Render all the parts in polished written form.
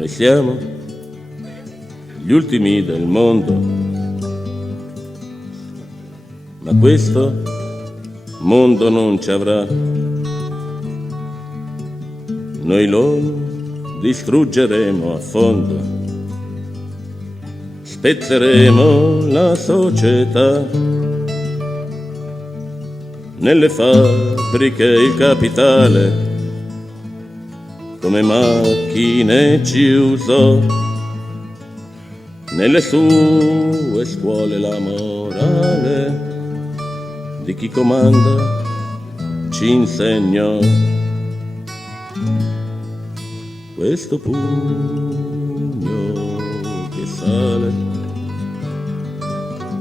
Noi siamo gli ultimi del mondo, ma questo mondo non ci avrà. Noi lo distruggeremo a fondo, spezzeremo la società. Nelle fabbriche il capitale come macchine ci usò, nelle sue scuole la morale di chi comanda ci insegnò. Questo pugno che sale,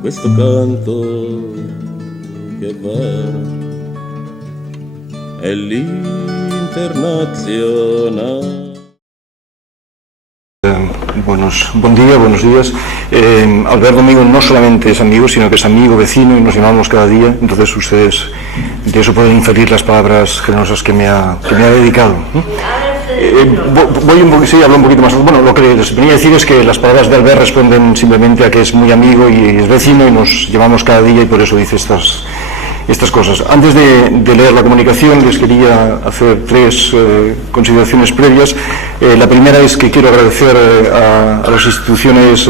questo canto che va, è l'Internazionale. Buen día, buenos días. Albert Domingo no solamente es amigo, sino que es amigo, vecino, y nos llamamos cada día. Entonces ustedes de eso pueden inferir las palabras generosas que me ha dedicado. Hablo un poquito más. Bueno, lo que les venía a decir es que las palabras de Albert responden simplemente a que es muy amigo y es vecino y nos llamamos cada día y por eso dice estas cosas. Antes de leer la comunicación les quería hacer tres consideraciones previas. La primera es que quiero agradecer a las instituciones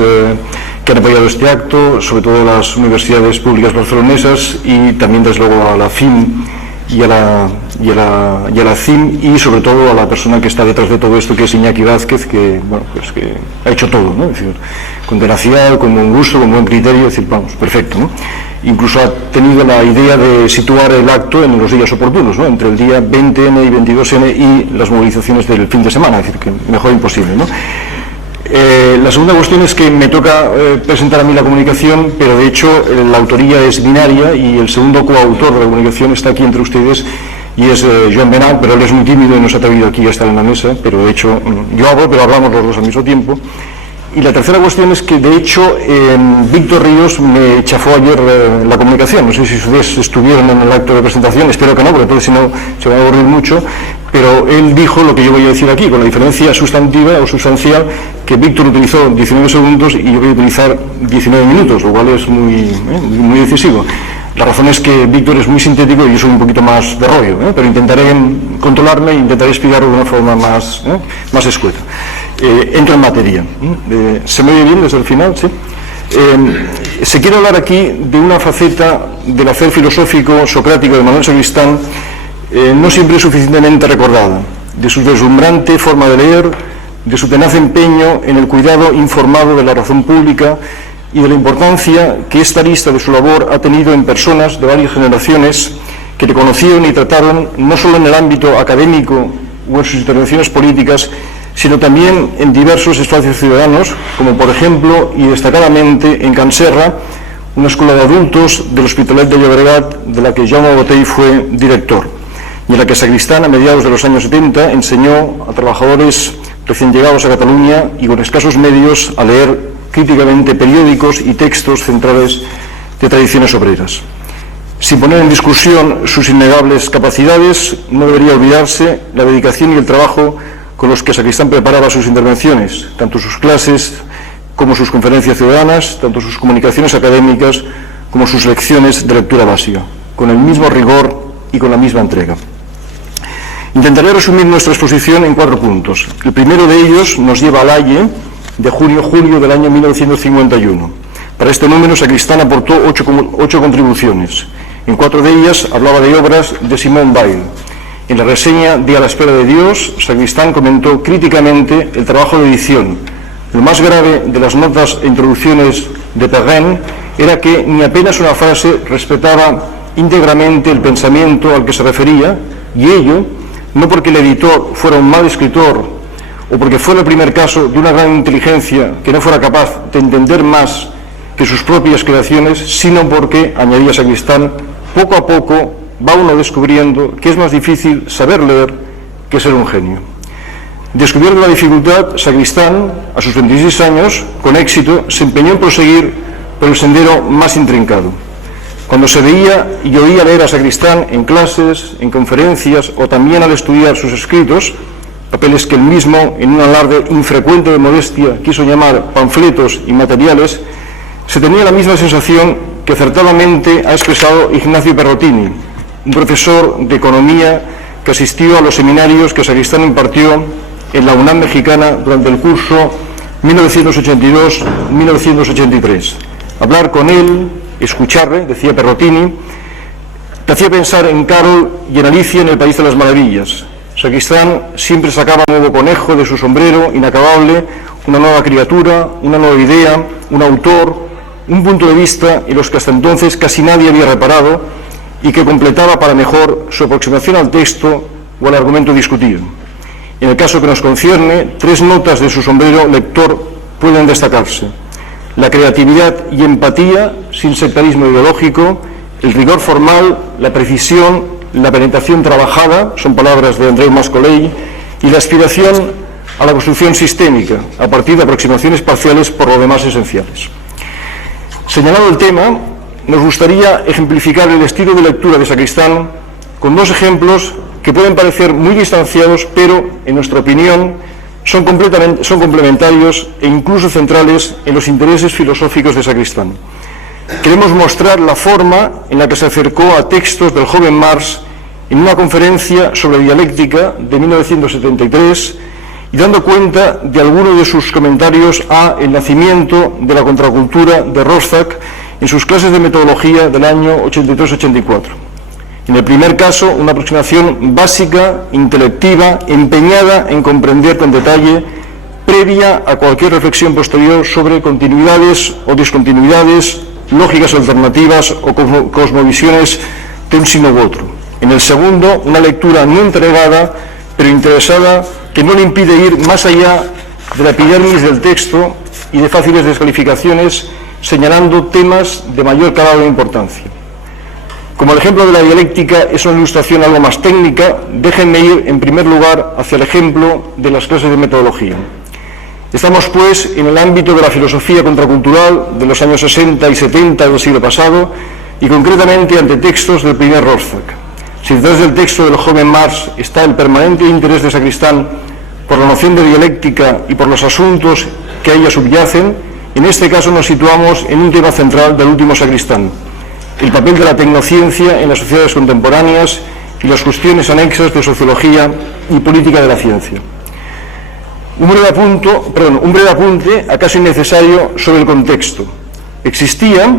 que han apoyado este acto, sobre todo a las universidades públicas barcelonesas y también desde luego a la FIM y a la CIM y sobre todo a la persona que está detrás de todo esto, que es Iñaki Vázquez, que, bueno, pues que ha hecho todo, ¿no? Es decir, con tenacidad, con buen gusto, con buen criterio, es decir, vamos, perfecto, ¿no? Incluso ha tenido la idea de situar el acto en los días oportunos, ¿no? Entre el día 20N y 22N y las movilizaciones del fin de semana, es decir, que mejor imposible, ¿no? La segunda cuestión es que me toca presentar a mí la comunicación, pero de hecho la autoría es binaria y el segundo coautor de la comunicación está aquí entre ustedes y es Joan Benau, pero él es muy tímido y no se ha atrevido aquí a estar en la mesa, pero de hecho yo hablo, pero hablamos los dos al mismo tiempo. Y la tercera cuestión es que de hecho Víctor Ríos me chafó ayer la comunicación, no sé si ustedes estuvieron en el acto de presentación, espero que no, porque entonces si no se va a aburrir mucho, pero él dijo lo que yo voy a decir aquí, con la diferencia sustantiva o sustancial que Víctor utilizó 19 segundos y yo voy a utilizar 19 minutos, lo cual es muy decisivo. La razón es que Víctor es muy sintético y yo soy un poquito más de rollo, pero intentaré controlarme e intentaré explicarlo de una forma más escueta. Entro en materia. ¿Se me oye bien desde el final? ¿Sí? Se quiere hablar aquí de una faceta del hacer filosófico socrático de Manuel Sacristán no siempre suficientemente recordada, de su deslumbrante forma de leer, de su tenaz empeño en el cuidado informado de la razón pública y de la importancia que esta arista de su labor ha tenido en personas de varias generaciones que le conocieron y trataron no solo en el ámbito académico o en sus intervenciones políticas, sino también en diversos espacios ciudadanos, como por ejemplo y destacadamente en Can Serra, una escuela de adultos del Hospitalet de Llobregat, de la que Jaume Botey fue director, y en la que Sacristán, a mediados de los años 70, enseñó a trabajadores recién llegados a Cataluña y con escasos medios a leer críticamente periódicos y textos centrales de tradiciones obreras. Sin poner en discusión sus innegables capacidades, no debería olvidarse la dedicación y el trabajo con los que Sacristán preparaba sus intervenciones, tanto sus clases como sus conferencias ciudadanas, tanto sus comunicaciones académicas como sus lecciones de lectura básica, con el mismo rigor y con la misma entrega. Intentaré resumir nuestra exposición en 4 puntos. El primero de ellos nos lleva al Aye de junio-julio del año 1951. Para este número Sacristán aportó 8 contribuciones. En 4 de ellas hablaba de obras de Simone Weil. En la reseña de A la espera de Dios, Sacristán comentó críticamente el trabajo de edición. Lo más grave de las notas e introducciones de Perrin era que ni apenas una frase respetaba íntegramente el pensamiento al que se refería, y ello no porque el editor fuera un mal escritor o porque fuera el primer caso de una gran inteligencia que no fuera capaz de entender más que sus propias creaciones, sino porque, añadía Sacristán, poco a poco va uno descubriendo que es más difícil saber leer que ser un genio. Descubierta la dificultad, Sacristán, a sus 26 años, con éxito, se empeñó en proseguir por el sendero más intrincado. Cuando se veía y oía leer a Sacristán en clases, en conferencias o también al estudiar sus escritos, papeles que él mismo, en un alarde infrecuente de modestia, quiso llamar panfletos inmateriales, se tenía la misma sensación que acertadamente ha expresado Ignacio Perrotini, un profesor de economía que asistió a los seminarios que Sacristán impartió en la UNAM mexicana durante el curso 1982-1983. Hablar con él, escucharle, decía Perrotini, te hacía pensar en Carol y en Alicia en el País de las Maravillas. Sacristán siempre sacaba un nuevo conejo de su sombrero inacabable, una nueva criatura, una nueva idea, un autor, un punto de vista en los que hasta entonces casi nadie había reparado y que completaba para mejor su aproximación al texto o al argumento discutido. En el caso que nos concierne, 3 notas de su sombrero lector pueden destacarse: la creatividad y empatía sin sectarismo ideológico, el rigor formal, la precisión, la penetración trabajada, son palabras de Andreu Mas-Colell, y la aspiración a la construcción sistémica, a partir de aproximaciones parciales por lo demás esenciales. Señalado el tema, nos gustaría ejemplificar el estilo de lectura de Sacristán con 2 ejemplos que pueden parecer muy distanciados, pero, en nuestra opinión, son complementarios e incluso centrales en los intereses filosóficos de Sacristán. Queremos mostrar la forma en la que se acercó a textos del joven Marx en una conferencia sobre dialéctica de 1973 y dando cuenta de algunos de sus comentarios a El nacimiento de la contracultura de Roszak en sus clases de metodología del año 83-84. En el primer caso, una aproximación básica, intelectiva, empeñada en comprender con detalle, previa a cualquier reflexión posterior sobre continuidades o discontinuidades, lógicas alternativas o cosmovisiones de un signo u otro. En el segundo, una lectura no entregada, pero interesada, que no le impide ir más allá de la epidermis del texto y de fáciles descalificaciones, señalando temas de mayor calado e importancia. Como el ejemplo de la dialéctica es una ilustración algo más técnica, déjenme ir en primer lugar hacia el ejemplo de las clases de metodología. Estamos, pues, en el ámbito de la filosofía contracultural de los años 60 y 70 del siglo pasado y concretamente ante textos del primer Roszak. Si detrás del texto del joven Marx está el permanente interés de Sacristán por la noción de dialéctica y por los asuntos que a ella subyacen, en este caso nos situamos en un tema central del último Sacristán: el papel de la tecnociencia en las sociedades contemporáneas y las cuestiones anexas de sociología y política de la ciencia. Un breve apunte, acaso innecesario, sobre el contexto. Existía,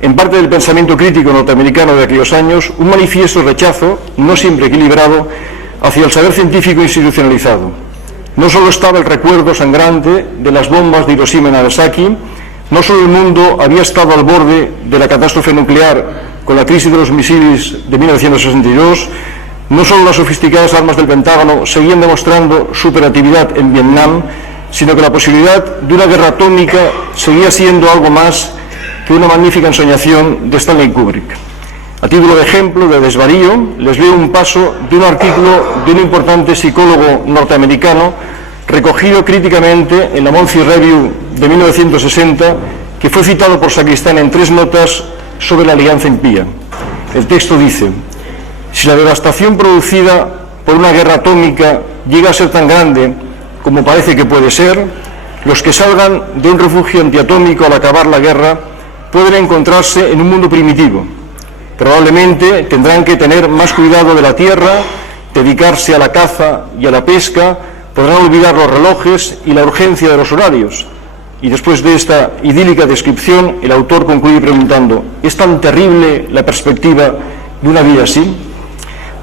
en parte del pensamiento crítico norteamericano de aquellos años, un manifiesto rechazo, no siempre equilibrado, hacia el saber científico institucionalizado. No solo estaba el recuerdo sangrante de las bombas de Hiroshima y Nagasaki, no solo el mundo había estado al borde de la catástrofe nuclear con la crisis de los misiles de 1962, no solo las sofisticadas armas del Pentágono seguían demostrando su operatividad en Vietnam, sino que la posibilidad de una guerra atómica seguía siendo algo más que una magnífica ensoñación de Stanley Kubrick. A título de ejemplo de desvarío, les leo un paso de un artículo de un importante psicólogo norteamericano recogido críticamente en la Monthly Review de 1960, que fue citado por Sacristán en 3 notas sobre la alianza impía. El texto dice: si la devastación producida por una guerra atómica llega a ser tan grande como parece que puede ser, los que salgan de un refugio antiatómico al acabar la guerra pueden encontrarse en un mundo primitivo. Probablemente tendrán que tener más cuidado de la tierra, dedicarse a la caza y a la pesca, podrán olvidar los relojes y la urgencia de los horarios. Y después de esta idílica descripción, el autor concluye preguntando: ¿es tan terrible la perspectiva de una vida así?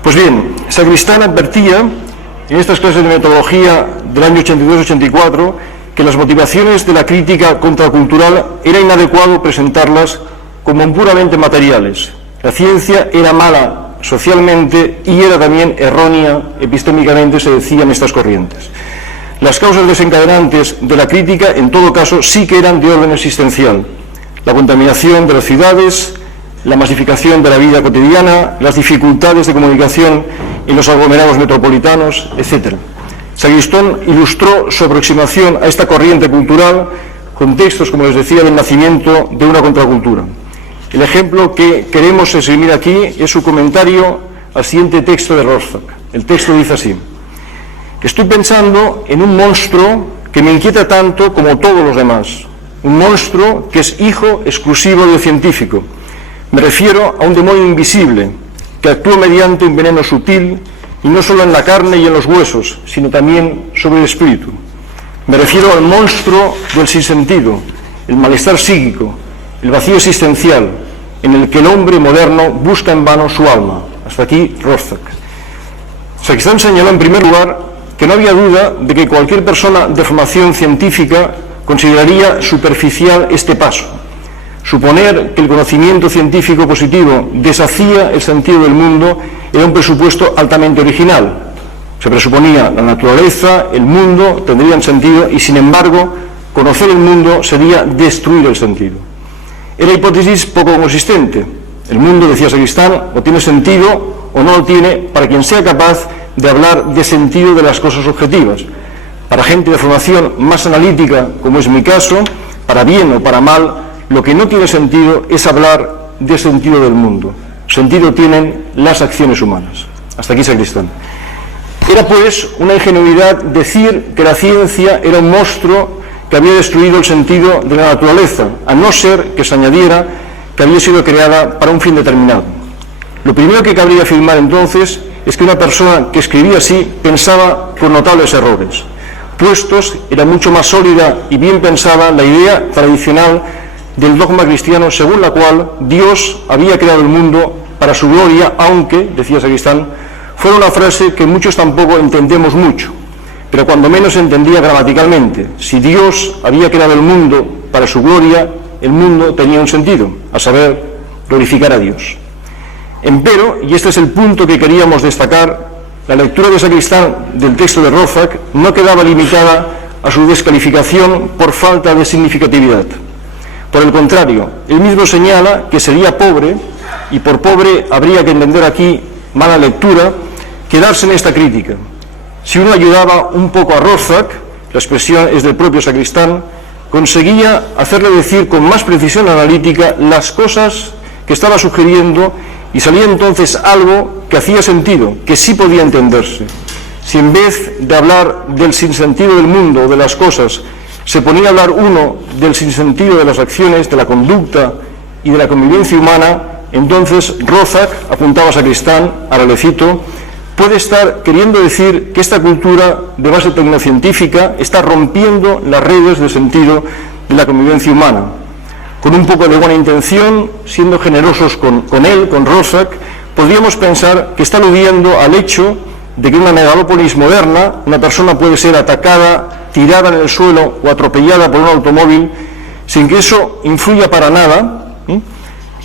Pues bien, Sacristán advertía en estas clases de metodología del año 82-84 que las motivaciones de la crítica contracultural era inadecuado presentarlas como puramente materiales. La ciencia era mala socialmente y era también errónea epistémicamente, se decían estas corrientes. Las causas desencadenantes de la crítica, en todo caso, sí que eran de orden existencial: la contaminación de las ciudades, la masificación de la vida cotidiana, las dificultades de comunicación en los aglomerados metropolitanos, etc. Sacristán ilustró su aproximación a esta corriente cultural con textos, como les decía, del nacimiento de una contracultura. El ejemplo que queremos esgrimir aquí es su comentario al siguiente texto de Rothbard. El texto dice así: estoy pensando en un monstruo que me inquieta tanto como todos los demás, un monstruo que es hijo exclusivo del científico. Me refiero a un demonio invisible que actúa mediante un veneno sutil y no solo en la carne y en los huesos, sino también sobre el espíritu. Me refiero al monstruo del sinsentido, el malestar psíquico, el vacío existencial, en el que el hombre moderno busca en vano su alma. Hasta aquí Rothbard. Sacristán señaló en primer lugar que no había duda de que cualquier persona de formación científica consideraría superficial este paso. Suponer que el conocimiento científico positivo deshacía el sentido del mundo era un presupuesto altamente original. Se presuponía la naturaleza, el mundo tendrían sentido y, sin embargo, conocer el mundo sería destruir el sentido. Era hipótesis poco consistente. El mundo, decía Sacristán, o tiene sentido o no lo tiene para quien sea capaz de hablar de sentido de las cosas objetivas. Para gente de formación más analítica, como es mi caso, para bien o para mal, lo que no tiene sentido es hablar de sentido del mundo. Sentido tienen las acciones humanas. Hasta aquí Sacristán. Era pues una ingenuidad decir que la ciencia era un monstruo que había destruido el sentido de la naturaleza, a no ser que se añadiera que había sido creada para un fin determinado. Lo primero que cabría afirmar entonces es que una persona que escribía así pensaba con notables errores. Puestos, era mucho más sólida y bien pensada la idea tradicional del dogma cristiano según la cual Dios había creado el mundo para su gloria, aunque, decía Sacristán, fuera una frase que muchos tampoco entendemos mucho, pero cuando menos se entendía gramaticalmente. Si Dios había creado el mundo para su gloria, el mundo tenía un sentido, a saber, glorificar a Dios. Empero, y este es el punto que queríamos destacar, la lectura de Sacristán del texto de Rothbard no quedaba limitada a su descalificación por falta de significatividad. Por el contrario, él mismo señala que sería pobre, y por pobre habría que entender aquí mala lectura, quedarse en esta crítica. Si uno ayudaba un poco a Rothbard, la expresión es del propio Sacristán, conseguía hacerle decir con más precisión analítica las cosas que estaba sugiriendo y salía entonces algo que hacía sentido, que sí podía entenderse. Si en vez de hablar del sinsentido del mundo o de las cosas, se ponía a hablar uno del sinsentido de las acciones, de la conducta y de la convivencia humana, entonces Rothbard, apuntaba a Sacristán, ahora le cito, puede estar queriendo decir que esta cultura de base tecnocientífica está rompiendo las redes de sentido de la convivencia humana. Con un poco de buena intención, siendo generosos con él, con Rothbard, podríamos pensar que está aludiendo al hecho de que una megalópolis moderna, una persona puede ser atacada, tirada en el suelo o atropellada por un automóvil, sin que eso influya para nada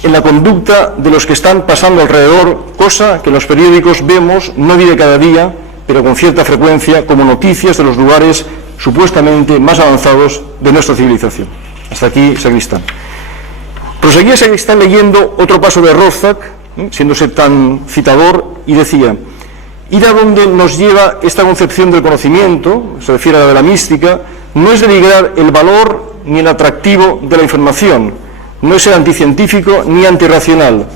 en la conducta de los que están pasando alrededor, cosa que en los periódicos vemos, no diré cada día, pero con cierta frecuencia, como noticias de los lugares supuestamente más avanzados de nuestra civilización. Hasta aquí Sacristán. Proseguía Sacristán leyendo otro paso de Rothbard, siéndose tan citador, y decía: ir a donde nos lleva esta concepción del conocimiento, se refiere a la de la mística, no es denigrar el valor ni el atractivo de la información, no es ser anticientífico ni antirracional,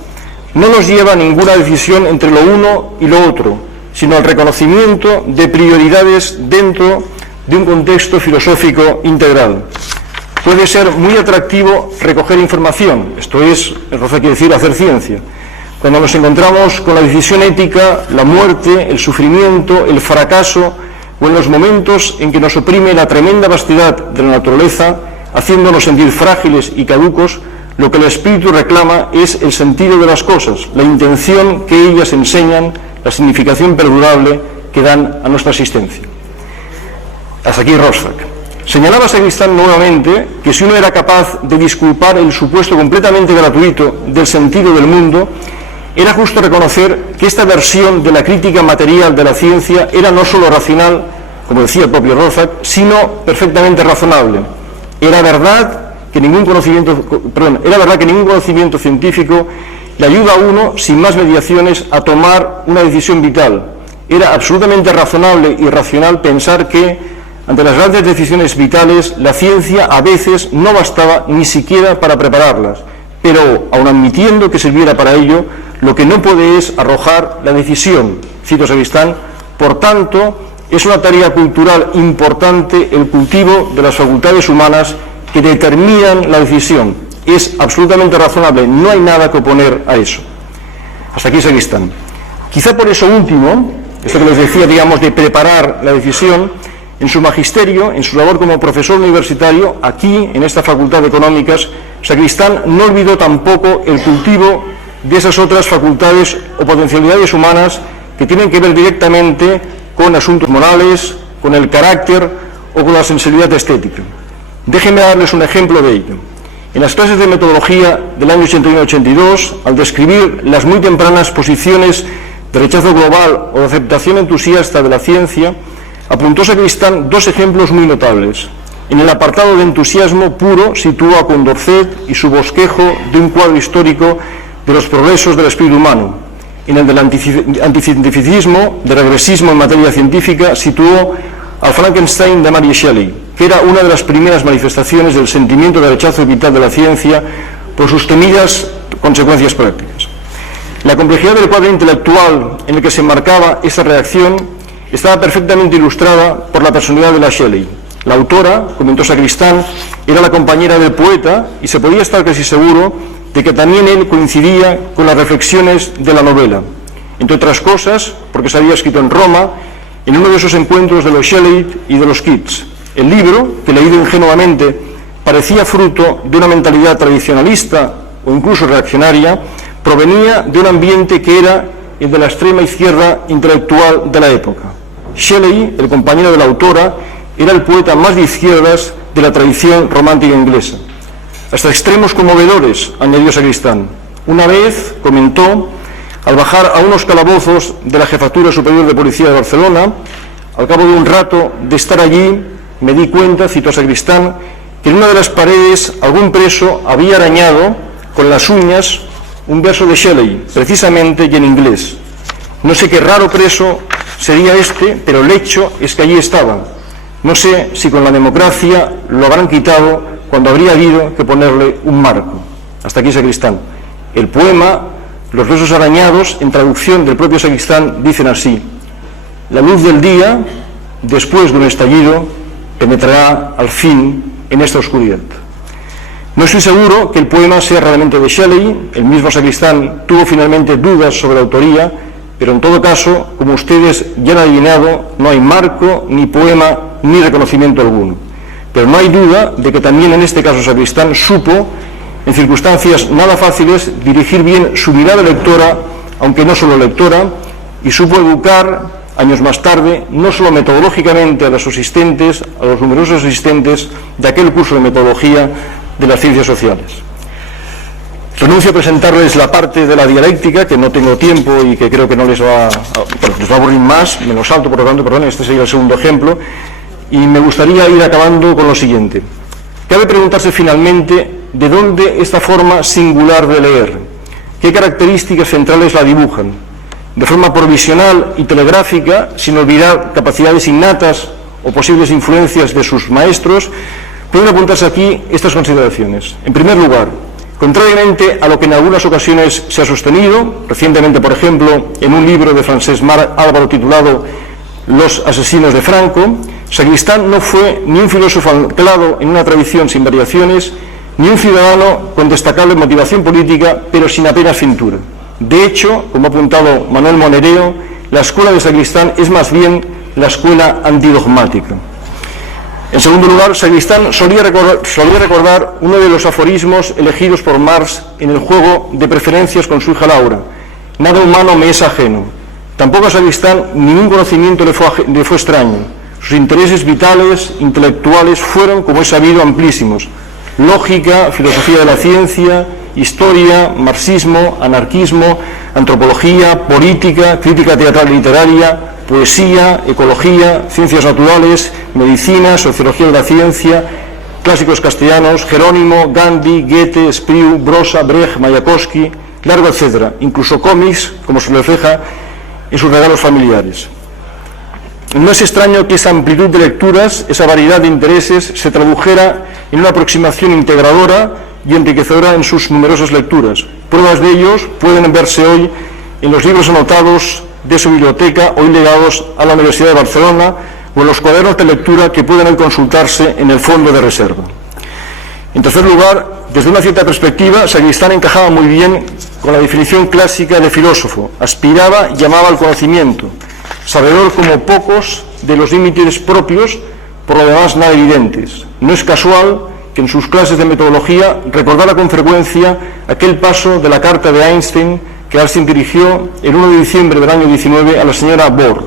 no nos lleva a ninguna decisión entre lo uno y lo otro, sino al reconocimiento de prioridades dentro de un contexto filosófico integral. Puede ser muy atractivo recoger información, esto es, Rothbard quiere decir hacer ciencia. Cuando nos encontramos con la decisión ética, la muerte, el sufrimiento, el fracaso, o en los momentos en que nos oprime la tremenda vastedad de la naturaleza, haciéndonos sentir frágiles y caducos, lo que el espíritu reclama es el sentido de las cosas, la intención que ellas enseñan, la significación perdurable que dan a nuestra existencia. Hasta aquí Rothbard. Señalaba Sacristán nuevamente que si uno era capaz de disculpar el supuesto completamente gratuito del sentido del mundo, era justo reconocer que esta versión de la crítica material de la ciencia era no solo racional, como decía el propio Rothbard, sino perfectamente razonable. Era verdad que ningún conocimiento científico le ayuda a uno, sin más mediaciones, a tomar una decisión vital. Era absolutamente razonable y racional pensar que, ante las grandes decisiones vitales, la ciencia a veces no bastaba ni siquiera para prepararlas, pero, aun admitiendo que sirviera para ello, lo que no puede es arrojar la decisión, cito Sacristán. Por tanto, es una tarea cultural importante el cultivo de las facultades humanas que determinan la decisión. Es absolutamente razonable, no hay nada que oponer a eso. Hasta aquí Sacristán. Quizá por eso último, esto que les decía, digamos, de preparar la decisión, en su magisterio, en su labor como profesor universitario, aquí, en esta Facultad de Económicas, Sacristán no olvidó tampoco el cultivo de esas otras facultades o potencialidades humanas que tienen que ver directamente con asuntos morales, con el carácter o con la sensibilidad estética. Déjenme darles un ejemplo de ello. En las clases de metodología del año 81-82, al describir las muy tempranas posiciones de rechazo global o de aceptación entusiasta de la ciencia, apuntó Sacristán dos ejemplos muy notables. En el apartado de entusiasmo puro sitúa a Condorcet y su bosquejo de un cuadro histórico de los progresos del espíritu humano. En el del anticientificismo, de regresismo en materia científica, situó al Frankenstein de Mary Shelley, que era una de las primeras manifestaciones del sentimiento de rechazo vital de la ciencia por sus temidas consecuencias prácticas. La complejidad del cuadro intelectual en el que se enmarcaba esa reacción estaba perfectamente ilustrada por la personalidad de la Shelley. La autora, comentó Sacristán, era la compañera del poeta y se podía estar casi seguro de que también él coincidía con las reflexiones de la novela, entre otras cosas porque se había escrito en Roma en uno de esos encuentros de los Shelley y de los Keats. El libro, que leído ingenuamente parecía fruto de una mentalidad tradicionalista o incluso reaccionaria, provenía de un ambiente que era el de la extrema izquierda intelectual de la época. Shelley, el compañero de la autora, era el poeta más de izquierdas de la tradición romántica inglesa. Hasta extremos conmovedores, añadió Sacristán. Una vez, comentó, al bajar a unos calabozos de la Jefatura Superior de Policía de Barcelona, al cabo de un rato de estar allí, me di cuenta, citó Sacristán, que en una de las paredes algún preso había arañado con las uñas un verso de Shelley, precisamente y en inglés. No sé qué raro preso sería este, pero el hecho es que allí estaba. No sé si con la democracia lo habrán quitado cuando habría habido que ponerle un marco. Hasta aquí Sacristán. El poema, los versos arañados, en traducción del propio Sacristán, dicen así: la luz del día, después de un estallido, penetrará al fin en esta oscuridad. No estoy seguro que el poema sea realmente de Shelley. El mismo Sacristán tuvo finalmente dudas sobre la autoría, pero en todo caso, como ustedes ya han adivinado, no hay marco, ni poema, ni reconocimiento alguno. Pero no hay duda de que también en este caso Sacristán supo, en circunstancias nada fáciles, dirigir bien su mirada lectora, aunque no solo lectora, y supo educar, años más tarde, no solo metodológicamente a los asistentes, a los numerosos asistentes de aquel curso de metodología de las ciencias sociales. Renuncio a presentarles la parte de la dialéctica, que no tengo tiempo y que creo que no les va a aburrir más, me lo salto, por lo tanto, perdón, este sería el segundo ejemplo, y me gustaría ir acabando con lo siguiente. Cabe preguntarse finalmente de dónde esta forma singular de leer, qué características centrales la dibujan. De forma provisional y telegráfica, sin olvidar capacidades innatas o posibles influencias de sus maestros, pueden apuntarse aquí estas consideraciones. En primer lugar, contrariamente a lo que en algunas ocasiones se ha sostenido, recientemente, por ejemplo, en un libro de Francesc Marc Álvaro titulado Los asesinos de Franco, Sacristán no fue ni un filósofo anclado en una tradición sin variaciones, ni un ciudadano con destacable motivación política, pero sin apenas cintura. De hecho, como ha apuntado Manuel Monereo, la escuela de Sacristán es más bien la escuela antidogmática. En segundo lugar, Sacristán solía recordar uno de los aforismos elegidos por Marx en el juego de preferencias con su hija Laura: nada humano me es ajeno. Tampoco a Sacristán ningún conocimiento le fue extraño. Sus intereses vitales, intelectuales, fueron, como es sabido, amplísimos: lógica, filosofía de la ciencia, historia, marxismo, anarquismo, antropología, política, crítica teatral y literaria, poesía, ecología, ciencias naturales, medicina, sociología de la ciencia, clásicos castellanos, Jerónimo, Gandhi, Goethe, Spriu, Brosa, Brecht, Mayakovsky, largo etcétera, incluso cómics, como se refleja en sus regalos familiares. No es extraño que esa amplitud de lecturas, esa variedad de intereses, se tradujera en una aproximación integradora y enriquecedora en sus numerosas lecturas. Pruebas de ellos pueden verse hoy en los libros anotados de su biblioteca, hoy legados a la Universidad de Barcelona, o en los cuadernos de lectura que pueden hoy consultarse en el fondo de reserva. En tercer lugar, desde una cierta perspectiva, Sacristán encajaba muy bien con la definición clásica de filósofo. Aspiraba y amaba al conocimiento, sabedor como pocos de los límites propios, por lo demás nada evidentes. No es casual que en sus clases de metodología recordara con frecuencia aquel paso de la carta de Einstein que Einstein dirigió el 1 de diciembre del año 19 a la señora Bohr.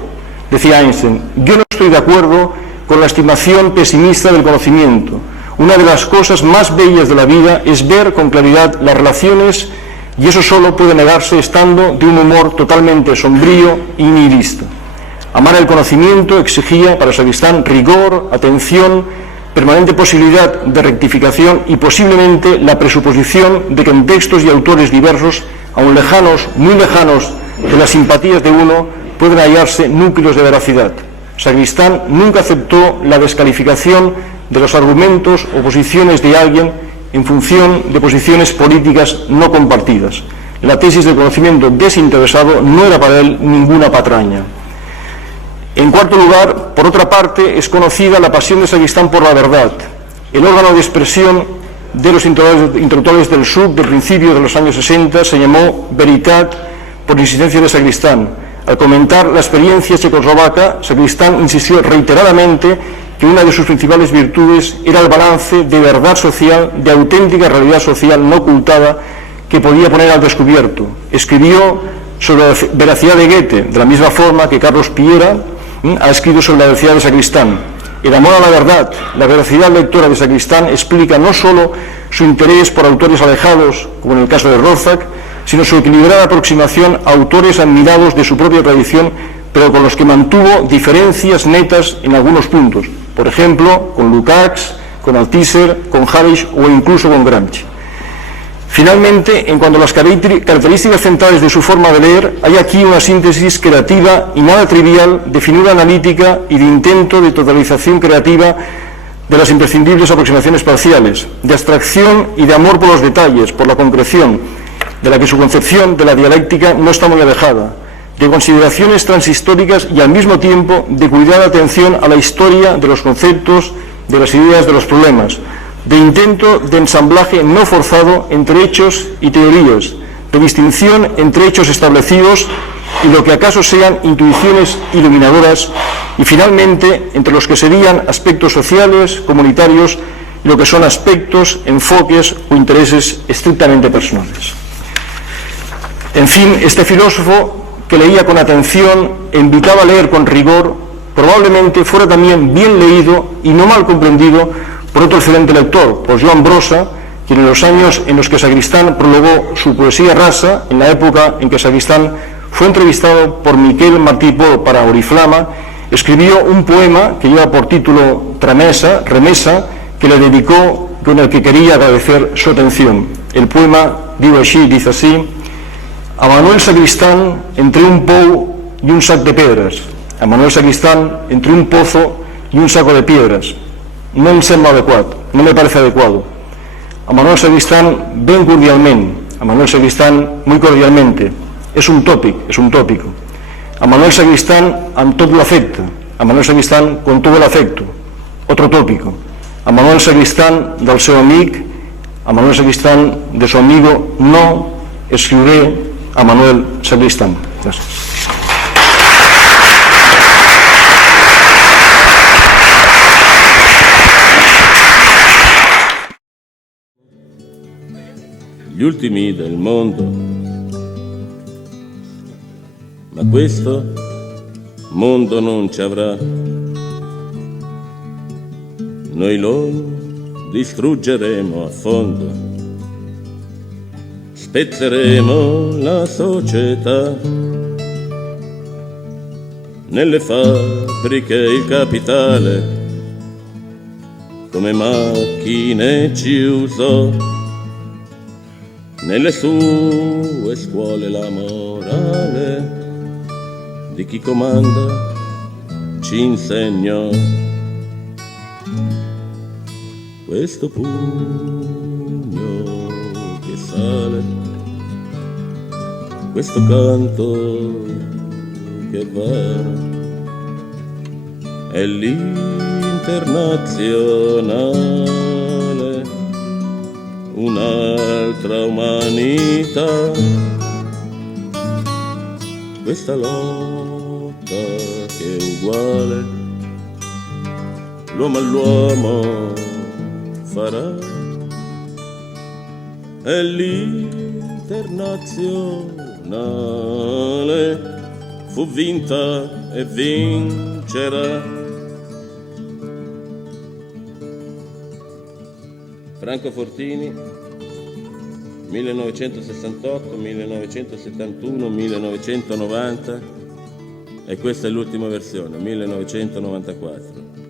Decía Einstein: yo no estoy de acuerdo con la estimación pesimista del conocimiento. Una de las cosas más bellas de la vida es ver con claridad las relaciones, y eso solo puede negarse estando de un humor totalmente sombrío y nihilista. Amar el conocimiento exigía para Sacristán rigor, atención, permanente posibilidad de rectificación y posiblemente la presuposición de que en textos y autores diversos, aun lejanos, muy lejanos de las simpatías de uno, pueden hallarse núcleos de veracidad. Sacristán nunca aceptó la descalificación de los argumentos o posiciones de alguien en función de posiciones políticas no compartidas. La tesis del conocimiento desinteresado no era para él ninguna patraña. En cuarto lugar, por otra parte, es conocida la pasión de Sacristán por la verdad. El órgano de expresión de los intelectuales del sur de principios de los años 60 se llamó Veritat por insistencia de Sacristán. Al comentar la experiencia checoslovaca, Sacristán insistió reiteradamente que una de sus principales virtudes era el balance de verdad social, de auténtica realidad social no ocultada que podía poner al descubierto. Escribió sobre la veracidad de Goethe, de la misma forma que Carlos Piera ha escrito sobre la veracidad de Sacristán. El amor a la verdad, la veracidad lectora de Sacristán explica no solo su interés por autores alejados, como en el caso de Rozak, sino su equilibrada aproximación a autores admirados de su propia tradición, pero con los que mantuvo diferencias netas en algunos puntos, por ejemplo, con Lukács, con Althusser, con Harish o incluso con Gramsci. Finalmente, en cuanto a las características centrales de su forma de leer, hay aquí una síntesis creativa y nada trivial de finura analítica y de intento de totalización creativa de las imprescindibles aproximaciones parciales, de abstracción y de amor por los detalles, por la concreción, de la que su concepción de la dialéctica no está muy alejada, de consideraciones transhistóricas y al mismo tiempo de cuidada atención a la historia de los conceptos, de las ideas, de los problemas, de intento de ensamblaje no forzado entre hechos y teorías, de distinción entre hechos establecidos y lo que acaso sean intuiciones iluminadoras, y finalmente entre los que serían aspectos sociales, comunitarios, y lo que son aspectos, enfoques o intereses estrictamente personales. En fin, este filósofo, que leía con atención e invitaba a leer con rigor, probablemente fuera también bien leído y no mal comprendido por otro excelente lector, por Joan Brossa, quien en los años en los que Sacristán prologó su poesía rasa, en la época en que Sacristán fue entrevistado por Miquel Martí Pol para Oriflama, escribió un poema que lleva por título Remesa, que le dedicó, con el que quería agradecer su atención. El poema, dice así: a Manuel Sacristán entre un pou y un sac de pedres. A Manuel Sacristán entre un pozo y un saco de piedras. No em sembla adequat, no me parece adecuado. A Manuel Sacristán ben cordialment, a Manuel Sacristán muy cordialmente. Es un tópico. A Manuel Sacristán amb tot l'afecte, a Manuel Sacristán con todo el afecto. Otro tópico. A Manuel Sacristán del seu amic, a Manuel Sacristán de su amigo, no escriuré a Manuel Sacristán. Gràcies. Gli ultimi del mondo, ma questo mondo non ci avrà. Noi lo distruggeremo a fondo, spezzeremo la società, nelle fabbriche il capitale come macchine ci usò, nelle sue scuole la morale di chi comanda ci insegnò. Questo pugno sale questo canto che va, è l'internazionale, un'altra umanità, questa lotta che è uguale, l'uomo all'uomo farà, è l'internazionale, fu vinta e vincerà. Franco Fortini, 1968, 1971, 1990 e questa è l'ultima versione, 1994.